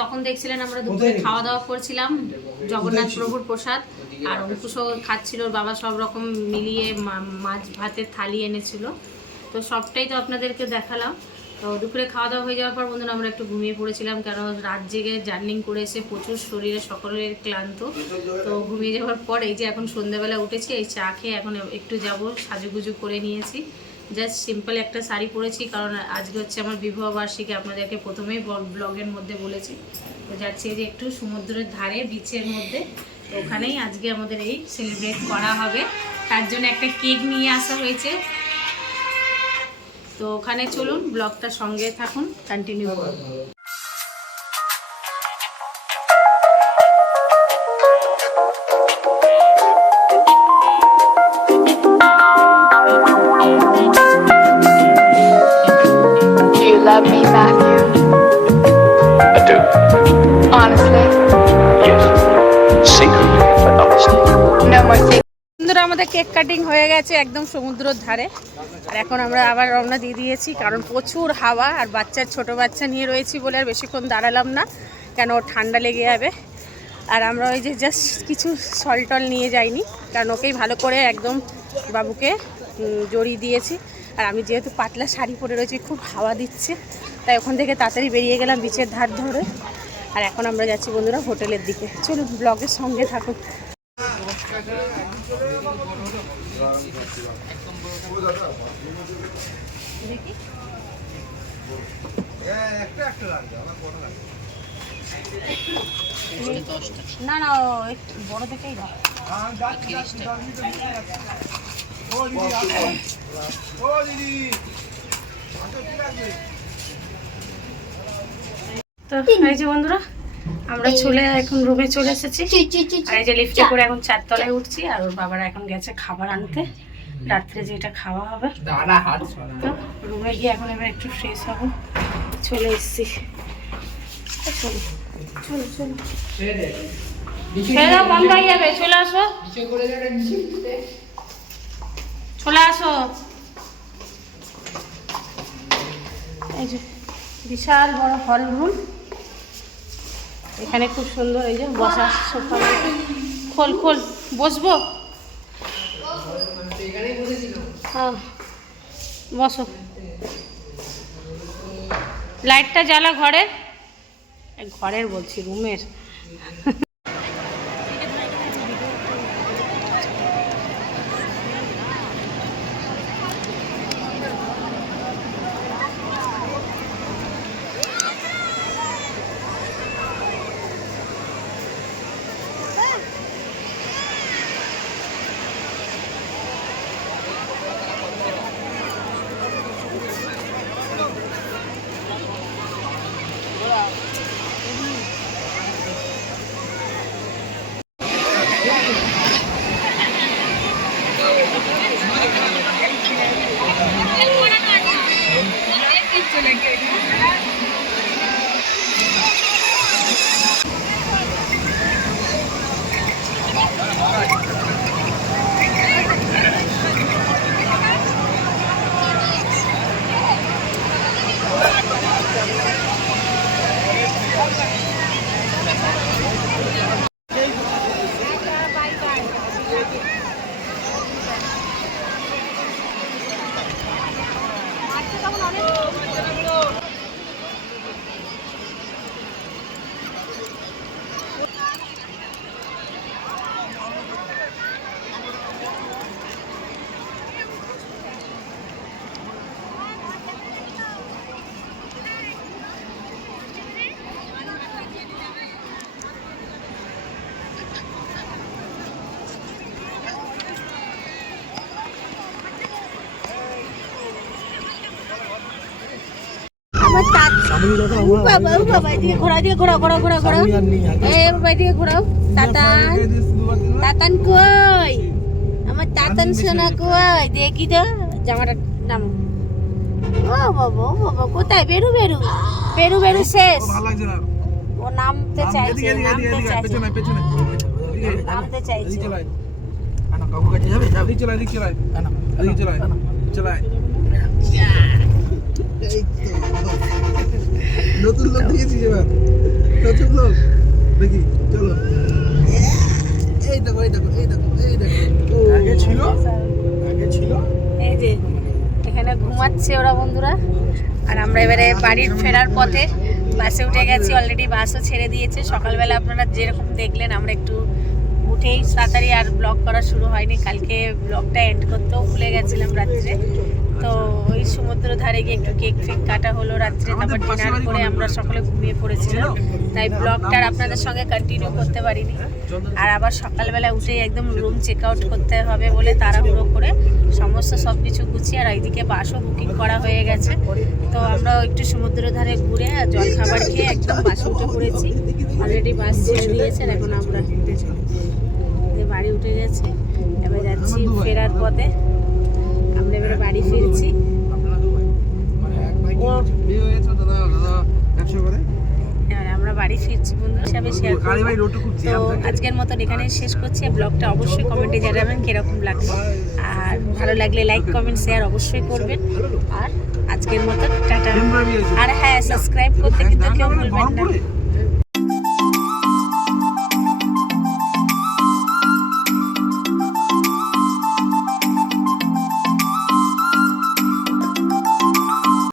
তখন দেখছিলেন আমরা দুপুরে খাওয়া দাওয়া করছিলাম জগন্নাথ প্রভুর প্রসাদ, আর অঙ্কুশও খাচ্ছিল, বাবা সব রকম মিলিয়ে মাছ ভাতের থালি এনেছিল, তো সবটাই তো আপনাদেরকে দেখালাম। তো দুপুরে খাওয়া দাওয়া হয়ে যাওয়ার পর বন্ধুরা আমরা একটু ঘুমিয়ে পড়েছিলাম, কারণ রাত জেগে জার্নিং করে এসে প্রচুর শরীরে সকলের ক্লান্ত। তো ঘুমিয়ে যাওয়ার পর এই যে এখন সন্ধ্যাবেলা উঠেছি, এই চা খেয়ে এখন একটু যাব, সাজুগুজু করে নিয়েছি, জাস্ট সিম্পল একটা শাড়ি পরেছি, কারণ আজকে হচ্ছে আমার বিবাহ বার্ষিকী, আপনাদেরকে প্রথমেই ব্লগের মধ্যে বলেছি। তো যাচ্ছি যে একটু সমুদ্রের ধারে বিচের মধ্যে, তো ওখানেই আজকে আমাদের এই সেলিব্রেট করা হবে, তার জন্য একটা কেক নিয়ে আসা হয়েছে। তো ওখানে চলুন ব্লগটা সঙ্গে থাকুন, কন্টিনিউ করুন। Love me, Matthew? I do. Honestly? Yes. Secretly, but honestly. No more secrets. বন্ধুরা আমাদের কেক কাটিং হয়ে গেছে একদম সমুদ্রের ধারে, আর এখন আমরা আবার রওনা দিয়ে দিয়েছি, কারণ প্রচুর হাওয়া, আর ছোট বাচ্চা নিয়ে রয়েছি বলে আর বেশিক্ষণ দাঁড়ালাম না, কেন ঠান্ডা লেগে যাবে। আর আমরা ওই যে জাস্ট কিছু সলটল নিয়ে যাইনি, কারণ ওকেই ভালো করে একদম বাবুকে জড়িয়ে দিয়েছি, আর আমি যেহেতু পাতলা শাড়ি পরে রয়েছি, খুব হাওয়া দিচ্ছে, তাই ওখান থেকে তাড়াতাড়ি বেরিয়ে গেলাম বিচের ধার ধরে। আর এখন আমরা যাচ্ছি বন্ধুরা হোটেলের দিকে, চলুন ব্লগের সঙ্গে থাকুন। না না বড় থেকেই দাও। তো এই যে বন্ধুরা আমরা এখন রুমে চলে এসেছি, আর এই যে লিফটে করে এখন 4 তলায় উঠছি, আর ওর বাবারা এখন গেছে খাবার আনতে, রাত্রে যেটা খাওয়া হবে। তো রুমে গিয়ে এখন এবার একটু ফ্রেশ হবো, চলে এসেছি। চলো চলো চলো, বন্ধ হয়ে যাবে, চলে আসো চলে আসো। এই যে বিশাল বড় হল রুম, এখানে খুব সুন্দর এই যে বসার সোফা, খোল খোল বসবো, হ্যাঁ বসো। লাইটটা জ্বালা ঘরের বলছি রুমের। বাবা এদিকে ঘোরা, এদিকে ঘোরাও ঘোরাও ঘোরাও ঘোরাও, এই বাবা এদিকে ঘোরাও। তাতান কই আমার তাতান সোনা কই, দেখি তো জামাটা নামো। ও বাবা ও বাবা, কোথায় বেরু বেরু বেরু বেরু শেষ। ভালো লাগছে না ও নামতে চাইছে, নামতে চাইছে। কাকু কাছে যাবে এদিক চলাই এদিক চলাই এদিক চলাই চলাই নতুন লোক দিয়েছি এবার, নতুন লোক দেখি চলো। এই দেখো এই দেখো এই দেখো এই দেখো, আগে ছিল এই যে এখানে ঘুমাচ্ছে ওরা বন্ধুরা। আর আমরা এবারে বাড়ির ফেরার পথে বাসে উঠে গেছি, অলরেডি বাসও ছেড়ে দিয়েছে। সকালবেলা আপনারা যেরকম দেখলেন আমরা একটু উঠেই তাড়াতাড়ি আর ব্লগ করা শুরু হয়নি, কালকে ব্লগটা এন্ড করতেও ভুলে গেছিলাম রাত্রে। তো ওই সমুদ্র ধারে গিয়ে একটু কেক ফেক কাটা হলো রাত্রে, তারপর ডিনার করে আমরা সকলে ঘুমিয়ে পড়েছিলাম, তাই ব্লগটা আপনাদের সঙ্গে কন্টিনিউ করতে পারিনি। আর আবার সকালবেলা উঠেই একদম রুম চেক আউট করতে হবে বলে তাড়াহুড়ো করে সমস্ত সব কিছু গুছিয়ে, আর এইদিকে বাসও বুকিং করা হয়ে গেছে। তো আমরা একটু সমুদ্র ধারে ঘুরে জল খাবার খেয়ে একদম বাসে উঠে পড়েছি। অলরেডি বাস ছেড়ে দিয়েছেন, এখন আমরা বাড়ি উঠে গেছে। এবার যাচ্ছি ফেরার পথে, আমরা এবারে বাড়ি ফিরছি। এবার আমরা বাড়ি ফিরছি বন্ধুরা, হিসাবে শেয়ার করব। তো আজকের মতন এখানেই শেষ করছি। ব্লগটা অবশ্যই কমেন্টে জানাবেন কীরকম লাগলো, আর ভালো লাগলে লাইক কমেন্ট শেয়ার অবশ্যই করবেন। আর আজকের মতন টাটা। আর হ্যাঁ, সাবস্ক্রাইব করতে কিন্তু কেউ ভুলবেন না।